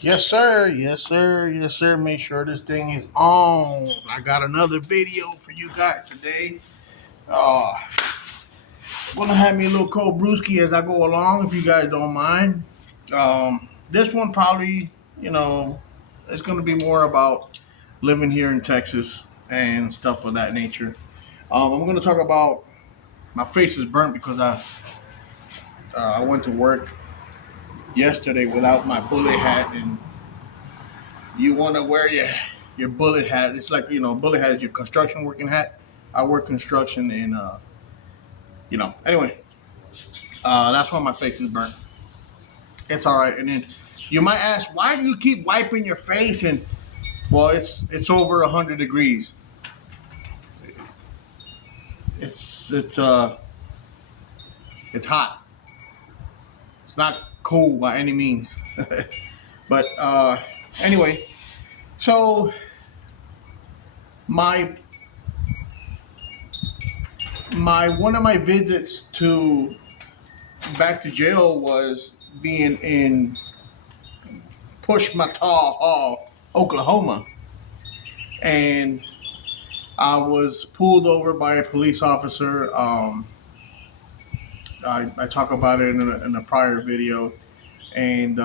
Yes, sir. Yes, sir. Yes, sir. Make sure this thing is on. I got another video for you guys today. Uh, gonna have me a little cold brewski as I go along, if you guys don't mind. This one probably, you know, it's gonna be more about living here in Texas and stuff of that nature. I'm gonna talk about my face is burnt because I went to work yesterday without my bullet hat, and you want to wear your bullet hat. It's like bullet hat is your construction working hat. I work construction, and anyway, that's why my face is burnt. It's all right. And then you might ask, why do you keep wiping your face? And well, it's over 100 degrees. It's it's hot. It's not cool by any means. But anyway, so my my one of my visits to back to jail was being in Pushmataw Hall, Oklahoma, and I was pulled over by a police officer. I talk about it in a prior video, and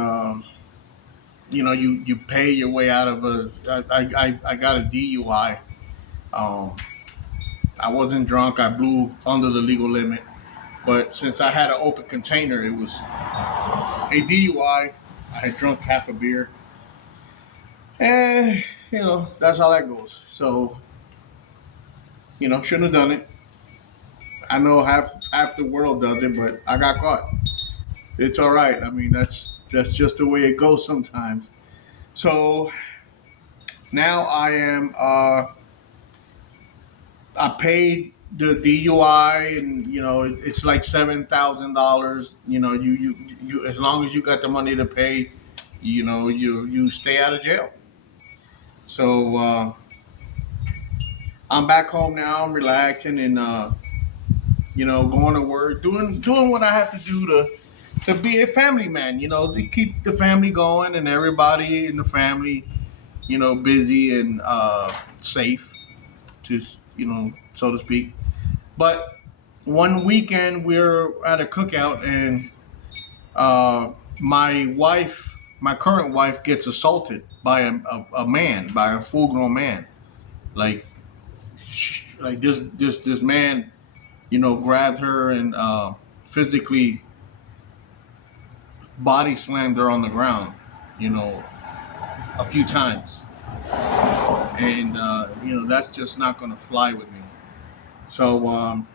you pay your way out of a. I got a DUI. Um, I wasn't drunk. I blew under the legal limit, but since I had an open container, it was a DUI. I had drunk half a beer, and that's how that goes. So shouldn't have done it. I know half the world does it, but I got caught. It's all right. I mean, that's just the way it goes sometimes. So now I paid the DUI, and it's like $7,000. You as long as you got the money to pay, you stay out of jail. So I'm back home now. I'm relaxing and going to work, doing what I have to do to be a family man. To keep the family going and everybody in the family, busy and safe, to so to speak. But one weekend we are at a cookout, and my wife, my current wife, gets assaulted by a man, by a full grown man. Like like this man, grabbed her and physically body slammed her on the ground, you know, a few times, and that's just not going to fly with me. So,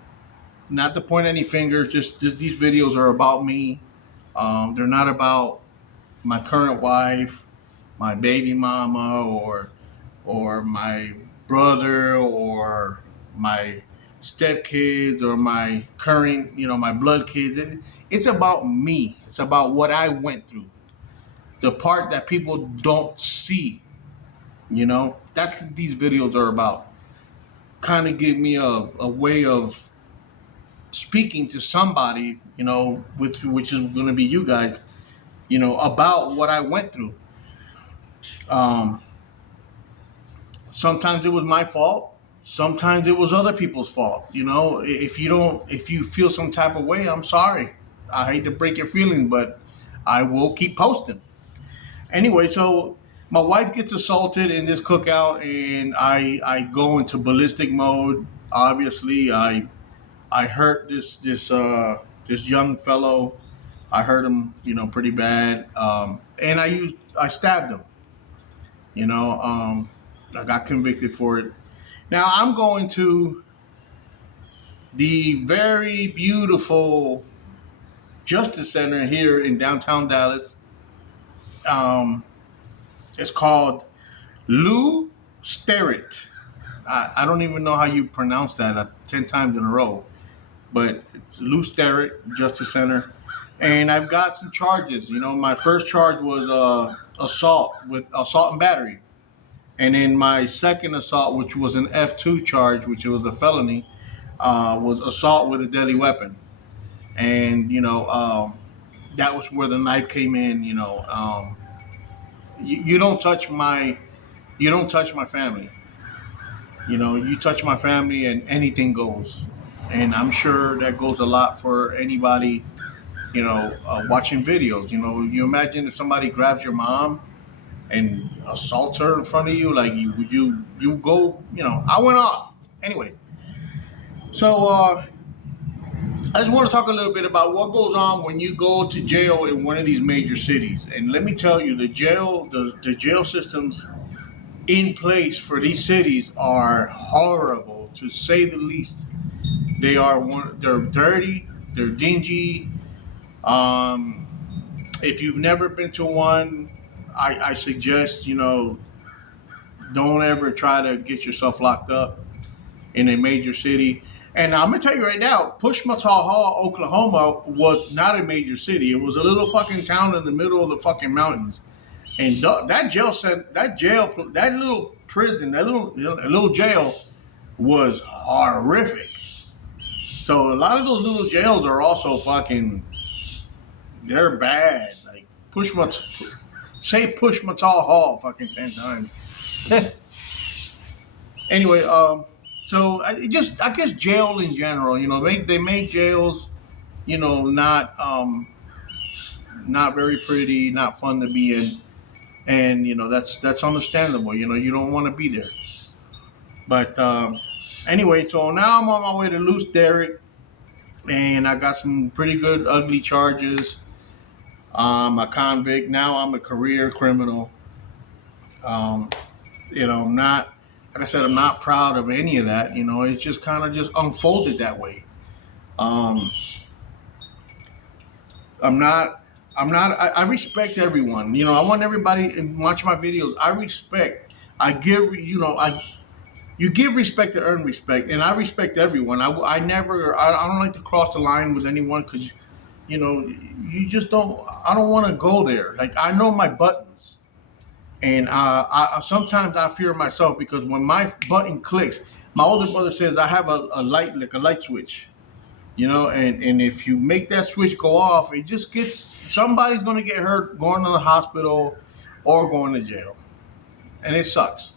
not to point any fingers. Just these videos are about me. They're not about my current wife, my baby mama, or my brother, or my stepkids, or my current, my blood kids. It's about me. It's about what I went through. The part that people don't see. That's what these videos are about. Kind of give me a way of speaking to somebody, with which is going to be you guys, about what I went through. Um, Sometimes it was my fault. Sometimes it was other people's fault. If you feel some type of way, I'm sorry. I hate to break your feelings, but I will keep posting. Anyway, so my wife gets assaulted in this cookout, and I go into ballistic mode. Obviously, I hurt this young fellow. I hurt him, pretty bad, and I stabbed him. You know, um, I got convicted for it. Now I'm going to the very beautiful Justice Center here in downtown Dallas. Um, it's called Lou Sterrett. I don't even know how you pronounce that 10 times in a row, but it's Lou Sterrett Justice Center. And I've got some charges. My first charge was assault and battery. And then my second assault, which was an F2 charge, which was a felony, was assault with a deadly weapon. And that was where the knife came in. you don't touch my family. You know, you touch my family and anything goes. And I'm sure that goes a lot for anybody, watching videos. You know, you imagine if somebody grabs your mom and assaults her in front of you, like you go, I went off. Anyway, so I just want to talk a little bit about what goes on when you go to jail in one of these major cities. And let me tell you, the jail systems in place for these cities are horrible, to say the least. They're dirty, they're dingy. Um, if you've never been to one, I suggest don't ever try to get yourself locked up in a major city. And I'm gonna tell you right now, Pushmataw Hall, Oklahoma, was not a major city. It was a little fucking town in the middle of the fucking mountains. And that little prison, little jail was horrific. So a lot of those little jails are also fucking, they're bad. Like push Mataw Hall fucking 10 times. Anyway, so I guess jail in general, they make jails, not not very pretty, not fun to be in, and that's understandable. You don't want to be there. But anyway, so now I'm on my way to Loose Derrick, and I got some pretty good ugly charges. A convict. Now I'm a career criminal. Um, I'm not, like I said, I'm not proud of any of that. It's just kind of just unfolded that way. Um, I'm not, I respect everyone. I want everybody to watch my videos. I respect. I give, you give respect to earn respect, and I respect everyone. I never, I don't like to cross the line with anyone because, you just don't. I don't want to go there. Like, I know my buttons, and I sometimes I fear myself because when my button clicks, my older brother says I have a light, like a light switch. And if you make that switch go off, it just gets, somebody's going to get hurt going to the hospital or going to jail, and it sucks.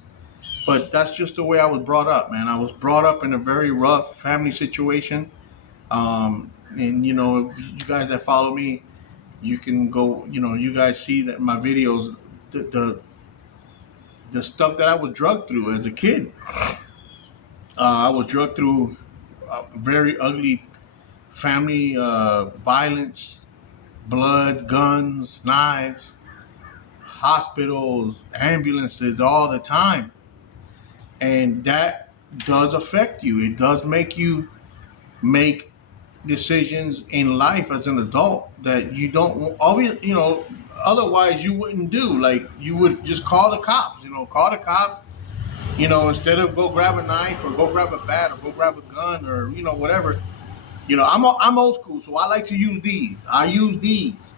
But that's just the way I was brought up, man. I was brought up in a very rough family situation. And if you guys that follow me, you can go, you guys see that in my videos, the stuff that I was drugged through as a kid. I was drugged through very ugly family violence, blood, guns, knives, hospitals, ambulances, all the time. And that does affect you. It does make you make decisions in life as an adult that you don't, obviously, otherwise you wouldn't do. Like, you would just call the cops, instead of go grab a knife or go grab a bat or go grab a gun or, whatever. I'm old school, so I like to use these. I use these.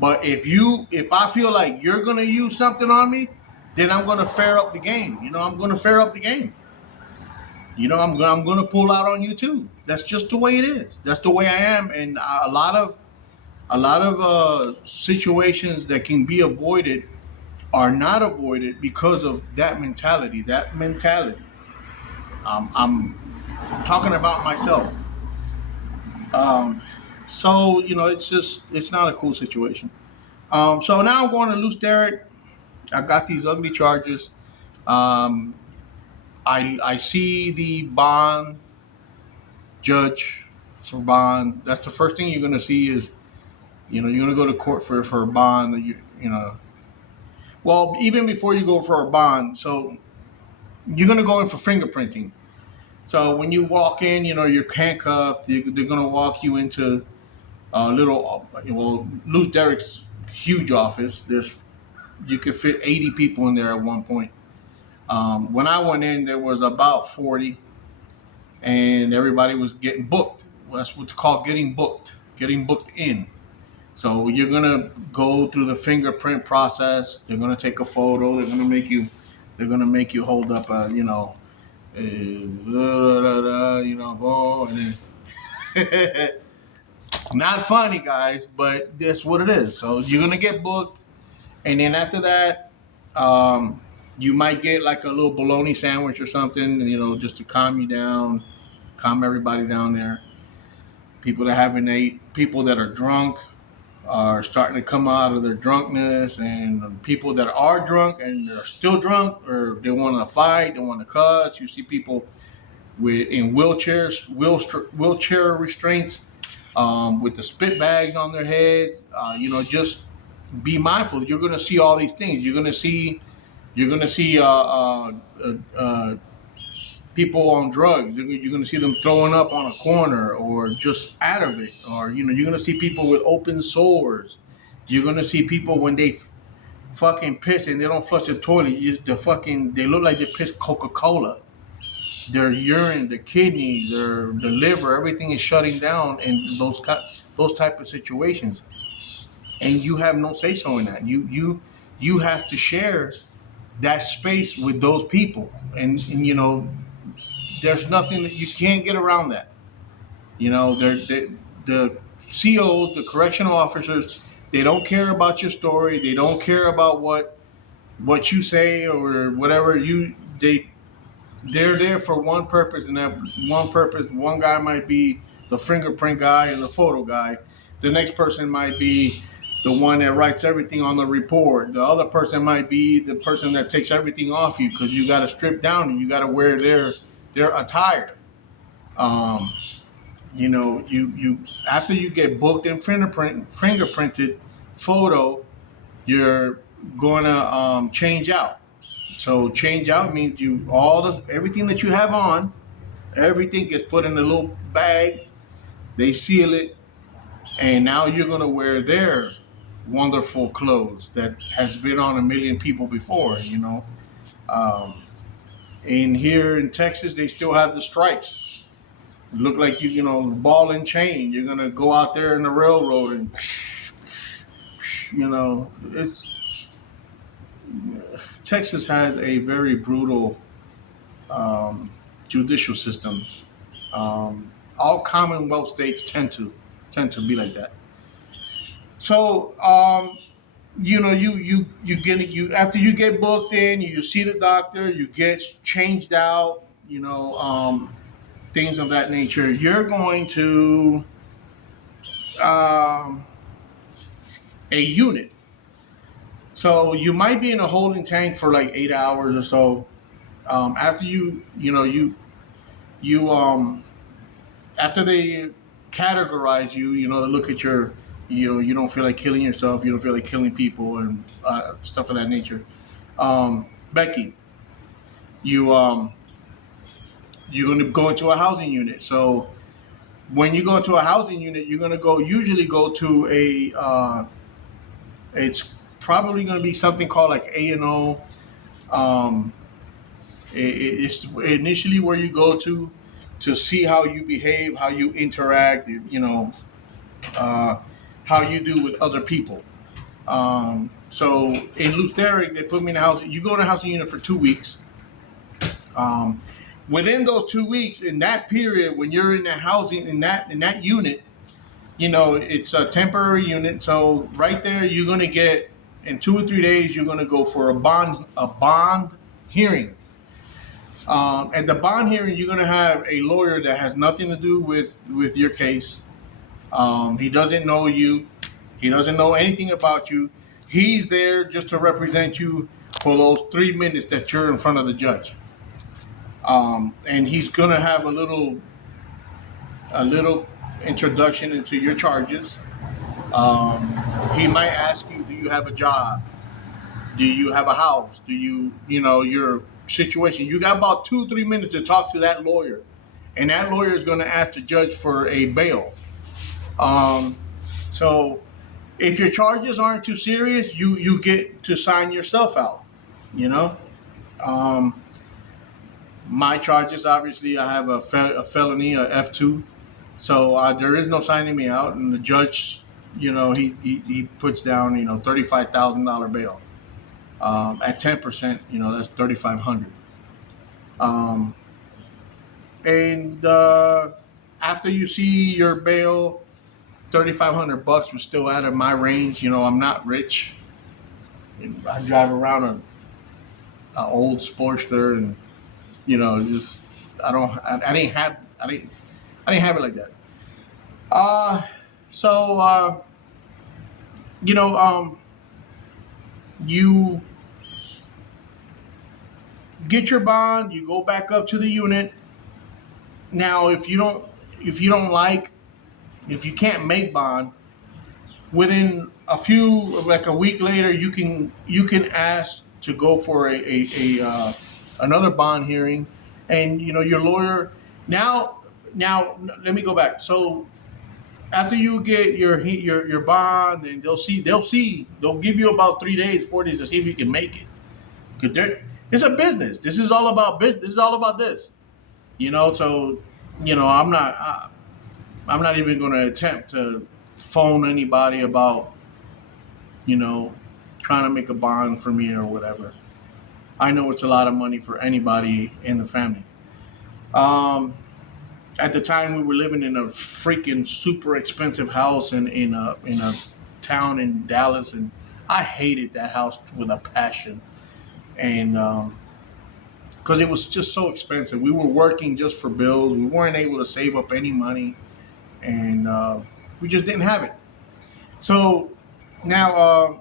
But if I feel like you're going to use something on me, then I'm going to fair up the game. I'm going to fair up the game. I'm going to pull out on you too. That's just the way it is. That's the way I am. And a lot of situations that can be avoided are not avoided because of that mentality. I'm talking about myself. So it's not a cool situation. So now I'm going to Loose Derrick. I got these ugly charges. Um, I see the bond judge for bond. That's the first thing you're gonna see is, you're gonna go to court for a bond. Well, even before you go for a bond, so you're gonna go in for fingerprinting. So when you walk in, you're handcuffed. They're gonna walk you into a little, Loose Derrick's huge office. You could fit 80 people in there at one point. When I went in, there was about 40, and everybody was getting booked. That's what's called getting booked in. So you're gonna go through the fingerprint process. They're gonna take a photo. They're gonna make you hold up a, and then not funny, guys, but that's what it is. So you're gonna get booked, And then after that, um, you might get like a little bologna sandwich or something, just to calm you down, calm everybody down there. People that haven't ate, people that are drunk are starting to come out of their drunkenness, and people that are drunk and they're still drunk, or they want to fight, they want to cuss. You see people in wheelchairs, wheelchair restraints, with the spit bags on their heads. Just be mindful. You're going to see all these things. You're going to see people on drugs. You're going to see them throwing up on a corner or just out of it, or you're going to see people with open sores. You're going to see people when they fucking piss and they don't flush the toilet. They look like they pissed Coca-Cola. Their urine, their kidneys, the liver, everything is shutting down in those type of situations, and you have no say so in that. You have to share that space with those people, and there's nothing that you can't get around that. The COs, the correctional officers, they don't care about your story. They don't care about what you say or whatever they're there for one purpose, and that one purpose, one guy might be the fingerprint guy and the photo guy. The next person might be the one that writes everything on the report. The other person might be the person that takes everything off you, because you got to strip down and you got to wear their attire. Um, you after you get booked and fingerprinted photo, you're gonna change out. So change out means everything that you have on, everything gets put in a little bag. They seal it, and now you're gonna wear their wonderful clothes that has been on a million people before. Um, and here in Texas, they still have the stripes. Look like ball and chain. You're gonna go out there in the railroad, and it's Texas has a very brutal judicial system. All Commonwealth states tend to be like that. So you after you get booked in, you see the doctor, you get changed out, things of that nature. You're going to um, a unit. So you might be in a holding tank for like 8 hours or so. After you after they categorize you, they look at you don't feel like killing yourself, you don't feel like killing people, and stuff of that nature. Becky, you you're going to go into a housing unit. So when you go into a housing unit, you're going to usually go to it's probably going to be something called like A&O. Um, it's initially where you go to see how you behave, how you interact, uh, how you do with other people. So in Lutheric, they put me in a house. You go to a housing unit for 2 weeks. Um, Within those 2 weeks, in that period, when you're in that housing in that unit, it's a temporary unit. So right there, you're gonna get in 2 or 3 days, you're gonna go for a bond hearing. At the bond hearing, you're gonna have a lawyer that has nothing to do with your case. He doesn't know you. He doesn't know anything about you. He's there just to represent you for those 3 minutes that you're in front of the judge. And he's gonna have a little introduction into your charges. Um, he might ask you, do you have a job? Do you have a house? Do your situation? You got about 2 or 3 minutes to talk to that lawyer, and that lawyer is going to ask the judge for a bail. Um, so if your charges aren't too serious, you get to sign yourself out. You know, um, my charges, obviously, I have a felony, a F2. So there is no signing me out, and the judge, he puts down $35,000 bail. At 10%, that's 3,500. Um, and after you see your bail, $3,500 was still out of my range. I'm not rich. I drive around a old Sportster, and just I didn't have I didn't have it like that. Uh, so you know, you get your bond, you go back up to the unit. Now, if you don't like, if you can't make bond, within like a week later, you can ask to go for a another bond hearing, and your lawyer. Now, let me go back. So after you get your bond, and they'll give you about 3 days, 4 days to see if you can make it. Because it's a business. This is all about business. This is all about this. So I'm not even going to attempt to phone anybody about you know trying to make a bond for me or whatever. I know it's a lot of money for anybody in the family. Um, at the time, we were living in a freaking super expensive house in a town in Dallas, and I hated that house with a passion. And because it was just so expensive, we were working just for bills. We weren't able to save up any money, and we just didn't have it. So now,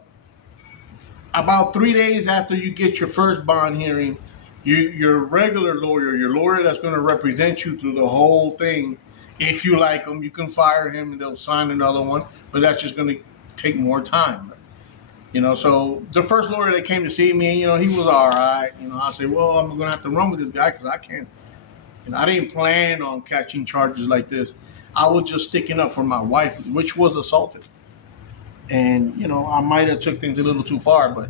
about 3 days after you get your first bond hearing, your regular lawyer, your lawyer that's going to represent you through the whole thing, if you like him, you can fire him and they'll sign another one, but that's just going to take more time. So the first lawyer that came to see me, he was all right. I said, well, I'm going to have to run with this guy because I can't. I didn't plan on catching charges like this. I was just sticking up for my wife, which was assaulted. And, I might have took things a little too far, but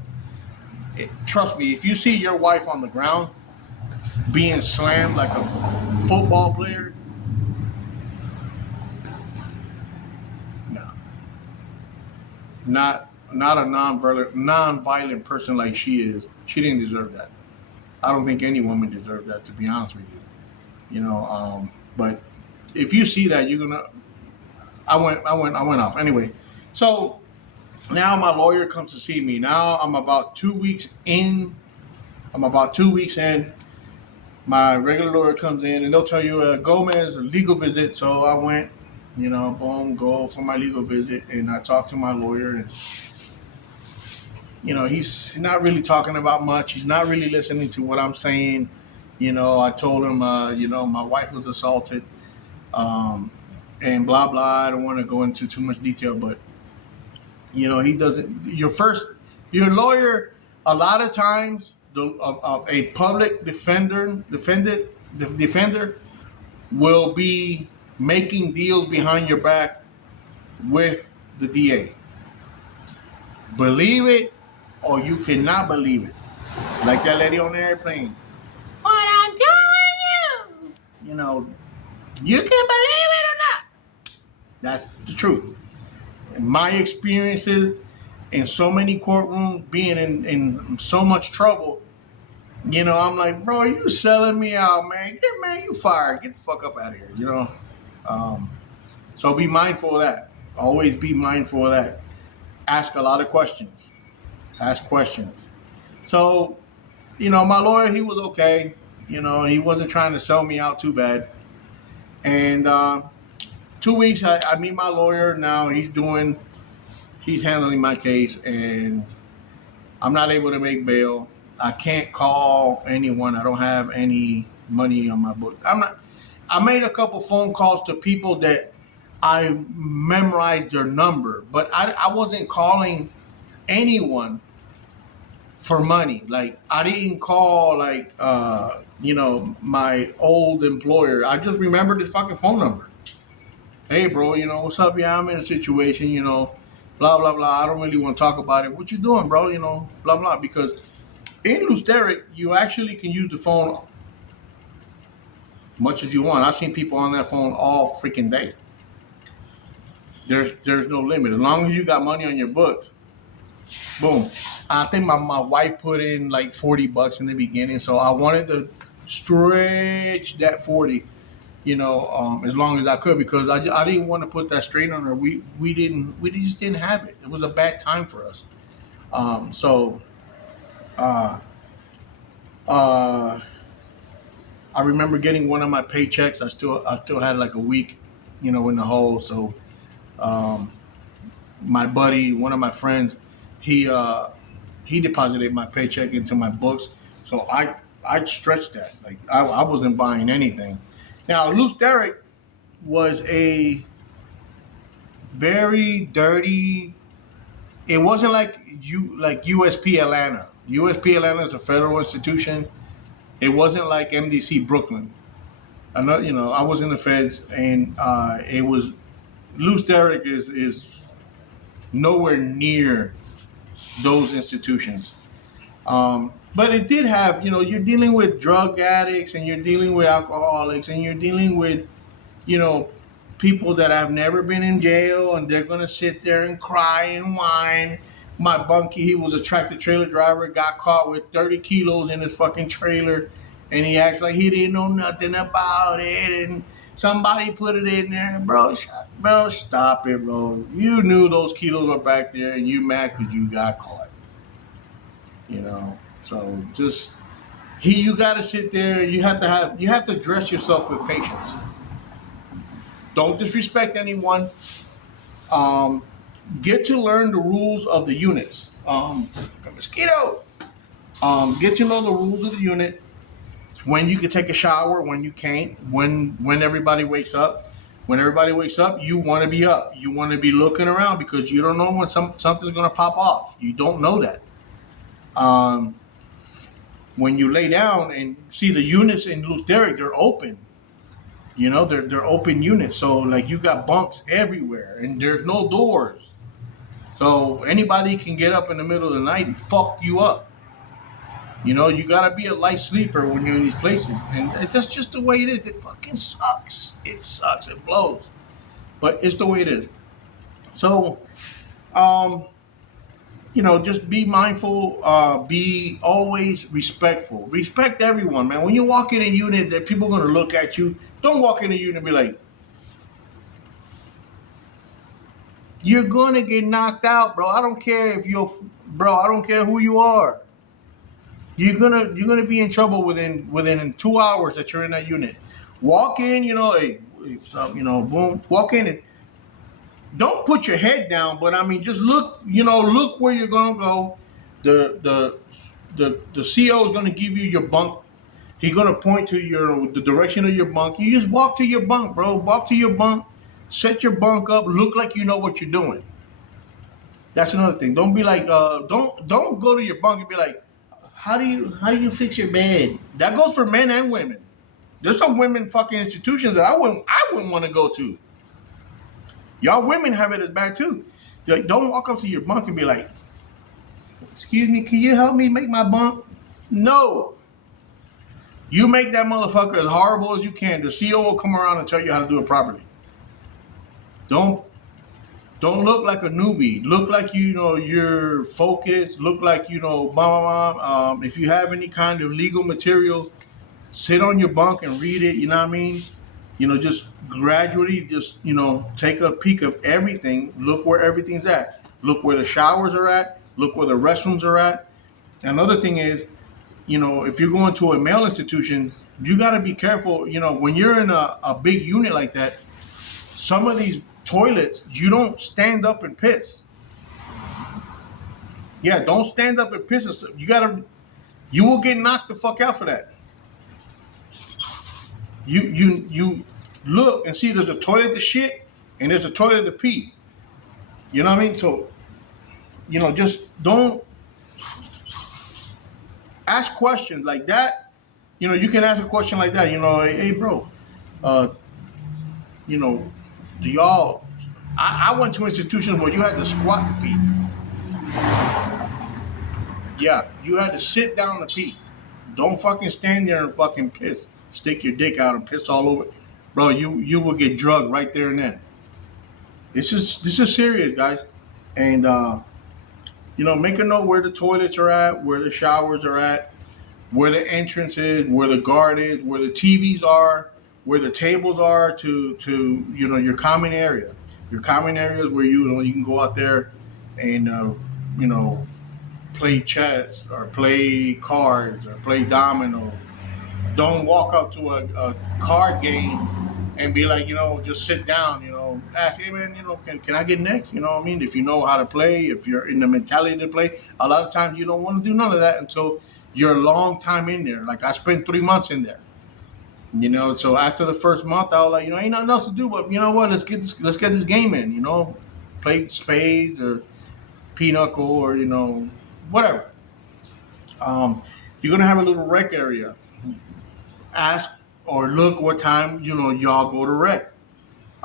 trust me, if you see your wife on the ground being slammed like a football player, no, not a non-violent person like she is. She didn't deserve that. I don't think any woman deserved that, to be honest with you. But if you see that, you're gonna. I went off anyway. So now my lawyer comes to see me. Now I'm about 2 weeks in. I'm about 2 weeks in. My regular lawyer comes in, and they'll tell you Gomez a legal visit. So I went, boom, go for my legal visit, and I talked to my lawyer, and he's not really talking about much. He's not really listening to what I'm saying. I told him, my wife was assaulted, and blah blah. I don't want to go into too much detail, but he doesn't. Your lawyer, a lot of times, a public defender will be making deals behind your back with the DA. Believe it or you cannot believe it. Like that lady on the airplane. What I'm telling you. You can believe it or not. That's the truth. In my experiences in so many courtrooms, being in so much trouble, I'm like, bro, you selling me out, man. You fired. Get the fuck up out of here, So be mindful of that. Always be mindful of that. Ask a lot of questions. Ask questions. So, my lawyer, he was okay. He wasn't trying to sell me out too bad. And 2 weeks, I meet my lawyer now. He's handling my case, and I'm not able to make bail. I can't call anyone. I don't have any money on my book. I made a couple phone calls to people that I memorized their number, but I wasn't calling anyone for money. Like, I didn't call my old employer. I just remembered his fucking phone number. Hey, bro, what's up? Yeah, I'm in a situation, blah, blah, blah. I don't really want to talk about it. What you doing, bro? Blah, blah. Because in Lusteric, you actually can use the phone much as you want. I've seen people on that phone all freaking day. There's no limit. As long as you got money on your books, boom. I think my wife put in like $40 in the beginning, so I wanted to stretch that 40, as long as I could, because I didn't want to put that strain on her. We just didn't have it. It was a bad time for us. So Uh, uh, I remember getting one of my paychecks. I still had like a week, in the hole. So um, my buddy, one of my friends, he uh, he deposited my paycheck into my books. So I stretched that. Like I wasn't buying anything. Now, Loose Derrick was a very dirty. It wasn't like USP Atlanta. USP Atlanta is a federal institution. It wasn't like MDC Brooklyn. I was in the feds, and it was Loose Derrick is nowhere near those institutions. But it did have, you're dealing with drug addicts, and you're dealing with alcoholics, and you're dealing with, you know, people that have never been in jail, and they're gonna sit there and cry and whine. My bunkie, he was a tractor trailer driver, got caught with 30 kilos in his fucking trailer, and he acts like he didn't know nothing about it, and somebody put it in there, bro. Bro, stop it, bro. You knew those kilos were back there, and you mad because you got caught. So just you got to sit there. You have to dress yourself with patience. Don't disrespect anyone. Um, get to learn the rules of the units. Mosquitoes. Get to know the rules of the unit. When you can take a shower, when you can't. When everybody wakes up. When everybody wakes up, you want to be up. You want to be looking around because you don't know when something's going to pop off. You don't know that. Um, when you lay down and see the units in Luke Derrick, they're open. They're open units. So like you got bunks everywhere, and there's no doors. So anybody can get up in the middle of the night and fuck you up. You gotta be a light sleeper when you're in these places, and that's just the way it is. It fucking sucks. It sucks. It blows, but it's the way it is. So, um, just be mindful. Be always respectful. Respect everyone, man. When you walk in a unit, that people are gonna look at you. Don't walk in a unit and be like, "You're gonna get knocked out, bro. I don't care if you're, bro. I don't care who you are. You're gonna be in trouble within 2 hours that you're in that unit. Walk in, hey, boom. Walk in and don't put your head down, but I mean, just look where you're gonna go. The CO is gonna give you your bunk. He's gonna point to the direction of your bunk. You just walk to your bunk, bro. Walk to your bunk. Set your bunk up. Look like you know what you're doing. That's another thing. Don't be like, don't go to your bunk and be like, how do you fix your bed? That goes for men and women. There's some women fucking institutions that I wouldn't want to go to. Y'all women have it as bad too. Like, don't walk up to your bunk and be like, "Excuse me, can you help me make my bunk?" No. You make that motherfucker as horrible as you can. The CO will come around and tell you how to do it properly. Don't don't look like a newbie. Look like you're focused. Look like blah blah blah. If you have any kind of legal material, sit on your bunk and read it. You know what I mean? Just gradually, just take a peek of everything. Look where everything's at. Look where the showers are at. Look where the restrooms are at. Another thing is, if you're going to a male institution, you got to be careful. When you're in a big unit like that, some of these toilets, you don't stand up and piss. Yeah, don't stand up and piss. You will get knocked the fuck out for that. You look and see there's a toilet to shit and there's a toilet to pee. You know what I mean? So, just don't ask questions like that. You can ask a question like that. Hey, bro, uh, you know, do y'all? I went to institutions where you had to squat to pee. Yeah, you had to sit down to pee. Don't fucking stand there and fucking piss. Stick your dick out and piss all over. Bro, you will get drugged right there and then. This is serious, guys. And make a note where the toilets are at, where the showers are at, where the entrance is, where the guard is, where the TVs are, where the tables are to your common area. Your common areas where you can go out there and play chess or play cards or play domino. Don't walk up to a card game and be like, just sit down, ask, hey man, can I get next? You know what I mean? If you know how to play, if you're in the mentality to play, a lot of times you don't want to do none of that until you're a long time in there. Like I spent 3 months in there. So after the first month, I was like, ain't nothing else to do, but you know what? Let's get this game in. Play spades or pinochle or whatever. You're gonna have a little rec area. Ask or look what time y'all go to rec.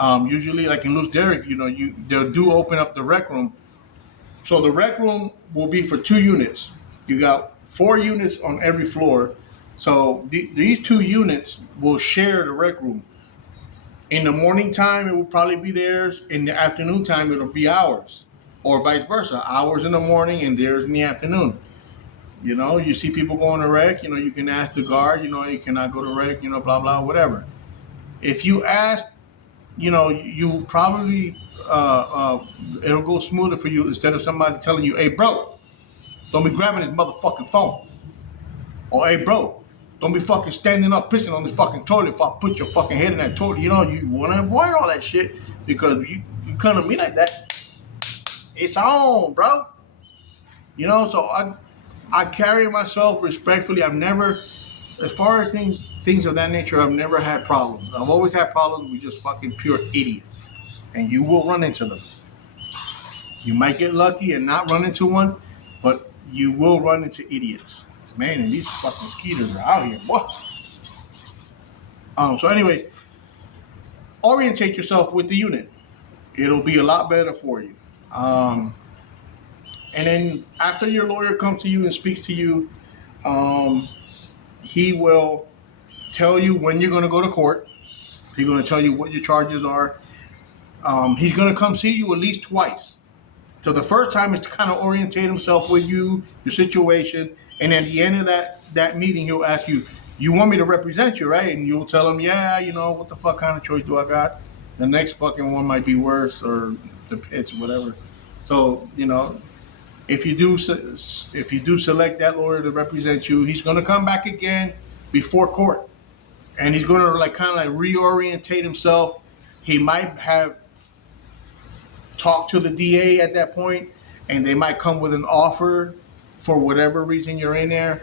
Usually, like in Loose Derrick, they do open up the rec room. So the rec room will be for 2 units. You got 4 units on every floor. So these 2 units will share the rec room. In the morning time, it will probably be theirs. In the afternoon time, it'll be ours, or vice versa. Ours in the morning and theirs in the afternoon. You see people going to rec. You can ask the guard. You cannot go to rec. Blah blah whatever. If you ask, you probably it'll go smoother for you instead of somebody telling you, "Hey, bro, don't be grabbing his motherfucking phone," or "Hey, bro, don't be fucking standing up pissing on the fucking toilet if I put your fucking head in that toilet." You want to avoid all that shit because you come to me like that. It's on, bro. So I carry myself respectfully. I've never, as far as things of that nature, I've never had problems. I've always had problems with just fucking pure idiots, and you will run into them. You might get lucky and not run into one, but you will run into idiots. Man, and these fucking mosquitoes are out here. What? So anyway, orientate yourself with the unit. It'll be a lot better for you. And then after your lawyer comes to you and speaks to you, he will tell you when you're going to go to court. He's going to tell you what your charges are. He's going to come see you at least twice. So the first time is to kind of orientate himself with you, your situation, and at the end of that meeting, he'll ask you, "You want me to represent you, right?" And you'll tell him, "Yeah, what the fuck kind of choice do I got?" The next fucking one might be worse, or the pits, whatever. So if you do select that lawyer to represent you, he's going to come back again before court, and he's going to kind of reorientate himself. He might have talked to the DA at that point, and they might come with an offer for whatever reason you're in there.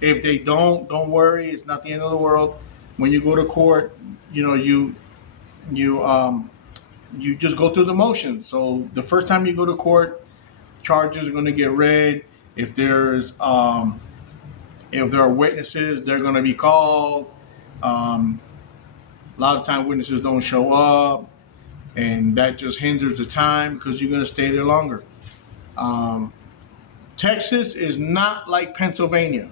If they don't worry. It's not the end of the world. When you go to court, you just go through the motions. So the first time you go to court, charges are going to get read. If there are witnesses, they're going to be called. A lot of times witnesses don't show up, and that just hinders the time because you're going to stay there longer. Texas is not like Pennsylvania.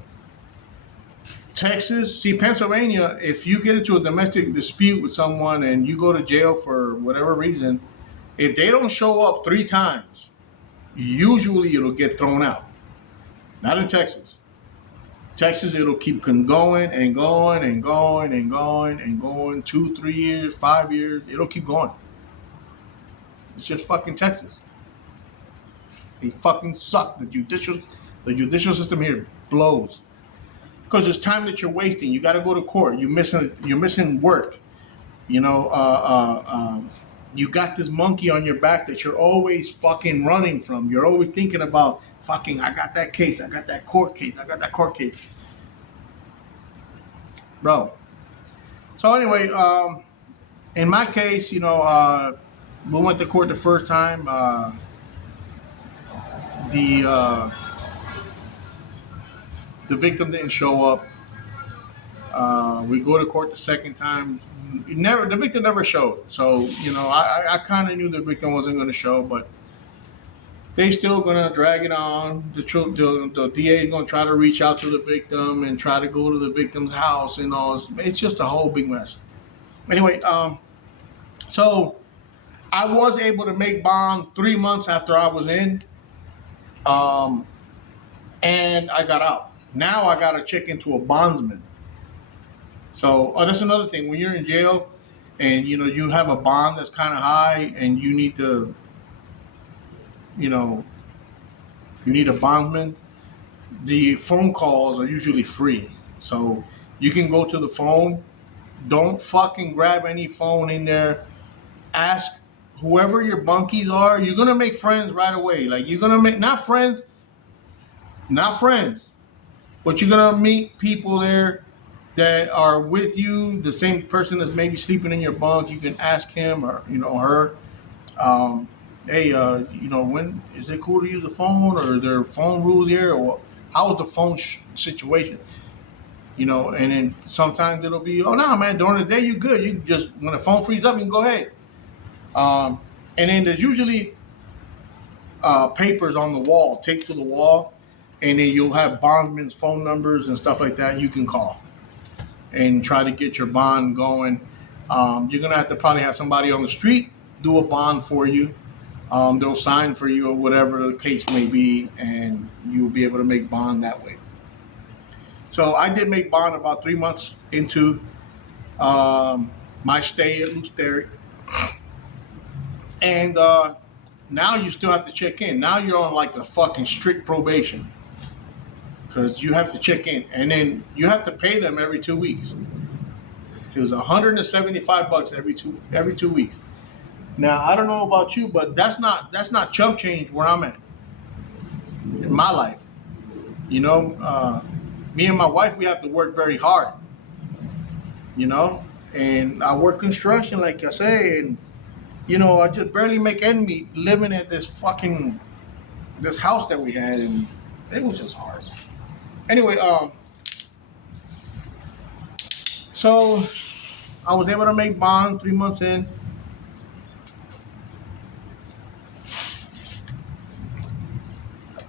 Pennsylvania, if you get into a domestic dispute with someone and you go to jail for whatever reason, if they don't show up 3 times, usually it'll get thrown out. Not in Texas. Texas, it'll keep going and going and going and going and going. 2, 3 years, 5 years, it'll keep going. It's just fucking Texas. They fucking suck. The judicial system here blows. Because it's time that you're wasting. You got to go to court. You're missing work. You got this monkey on your back that you're always fucking running from. You're always thinking about fucking, I got that case. I got that court case. Bro. So anyway, in my case, we went to court the first time. The victim didn't show up. We go to court the second time. The victim never showed. So, I kind of knew the victim wasn't going to show, but they still going to drag it on. The DA is going to try to reach out to the victim and try to go to the victim's house and all. It's just a whole big mess. Anyway, so I was able to make bond 3 months after I was in, and I got out. Now I got to check into a bondsman. So that's another thing. When you're in jail and, you have a bond that's kind of high and you need to, you need a bondsman, the phone calls are usually free. So you can go to the phone. Don't fucking grab any phone in there. Ask whoever your bunkies are. You're gonna make friends right away. Like you're gonna make not friends, but you're gonna meet people there that are with you. The same person that's maybe sleeping in your bunk. You can ask him or her. Um, hey, when is it cool to use the phone, or are there phone rules here, or how is the phone situation? And then sometimes it'll be, oh no, man, during the day you good. You just when the phone frees up, you can go ahead. Um, and then there's usually papers on the wall, taped to the wall, and then you'll have bondmen's phone numbers and stuff like that. You can call and try to get your bond going. You're gonna have to probably have somebody on the street do a bond for you. They'll sign for you or whatever the case may be, and you'll be able to make bond that way. So I did make bond about 3 months into my stay at Loose Dairy, and now you still have to check in. Now you're on like a fucking strict probation because you have to check in, and then you have to pay them every 2 weeks. It was $175 every two weeks. Now I don't know about you, but that's not chump change where I'm at in my life. Me and my wife, we have to work very hard. And I work construction, like I say, and I just barely make ends meet living at this house that we had, and it was just hard. Anyway, so I was able to make bond 3 months in.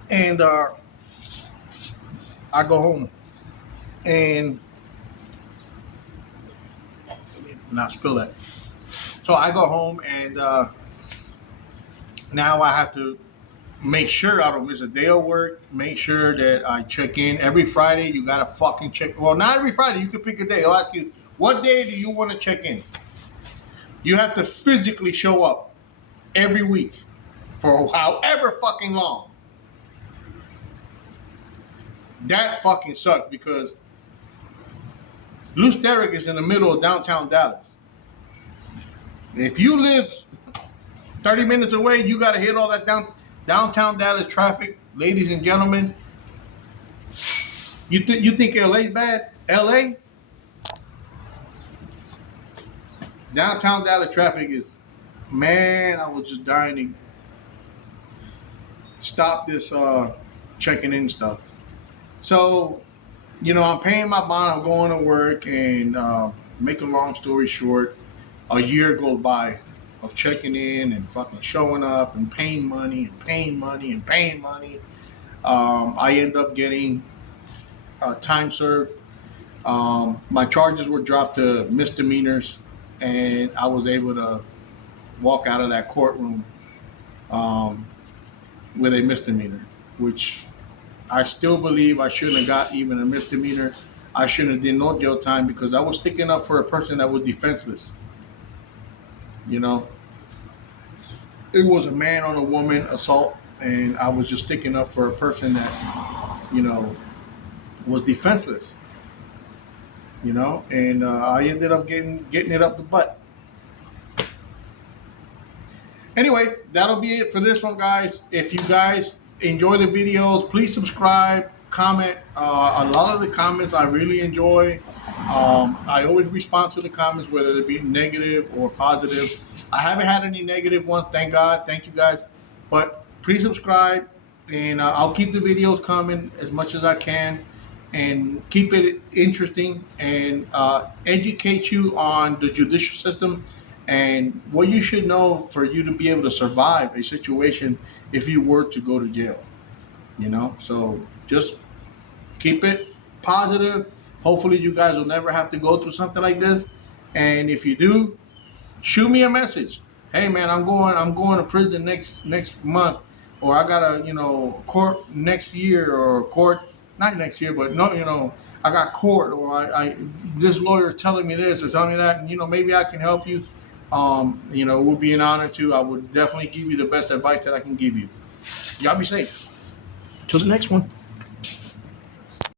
And I go home and not spill that. So I go home and now I have to make sure I don't miss a day of work. Make sure that I check in every Friday. You gotta fucking check. Well, not every Friday. You can pick a day. I'll ask you, what day do you want to check in? You have to physically show up every week for however fucking long. That fucking sucked because Loose Derrick is in the middle of downtown Dallas. If you live 30 minutes away, you got to hit all that downtown Dallas traffic. Ladies and gentlemen, you think LA's bad? LA? Downtown Dallas traffic is, man, I was just dying to stop this checking in stuff. So, I'm paying my bond, I'm going to work, and make a long story short, a year goes by of checking in and fucking showing up and paying money and paying money and paying money. I end up getting time served. My charges were dropped to misdemeanors, and I was able to walk out of that courtroom with a misdemeanor, which I still believe I shouldn't have got even a misdemeanor. I shouldn't have did no jail time because I was sticking up for a person that was defenseless. It was a man on a woman assault, and I was just sticking up for a person that, was defenseless. And I ended up getting it up the butt. Anyway, that'll be it for this one, guys. If you guys enjoy the videos, please subscribe, comment. A lot of the comments I really enjoy. I always respond to the comments, whether they be negative or positive. I haven't had any negative ones, thank God. Thank you guys. But please subscribe, and I'll keep the videos coming as much as I can and keep it interesting and educate you on the judicial system and what you should know for you to be able to survive a situation if you were to go to jail. So just keep it positive. Hopefully you guys will never have to go through something like this. And if you do, shoot me a message. Hey man, I'm going to prison next month, or I got a court next year, or court not next year, but no, I got court, or I this lawyer is telling me this or telling me that, and maybe I can help you. It would be an honor to. I would definitely give you the best advice that I can give you. Y'all be safe. Till the next one.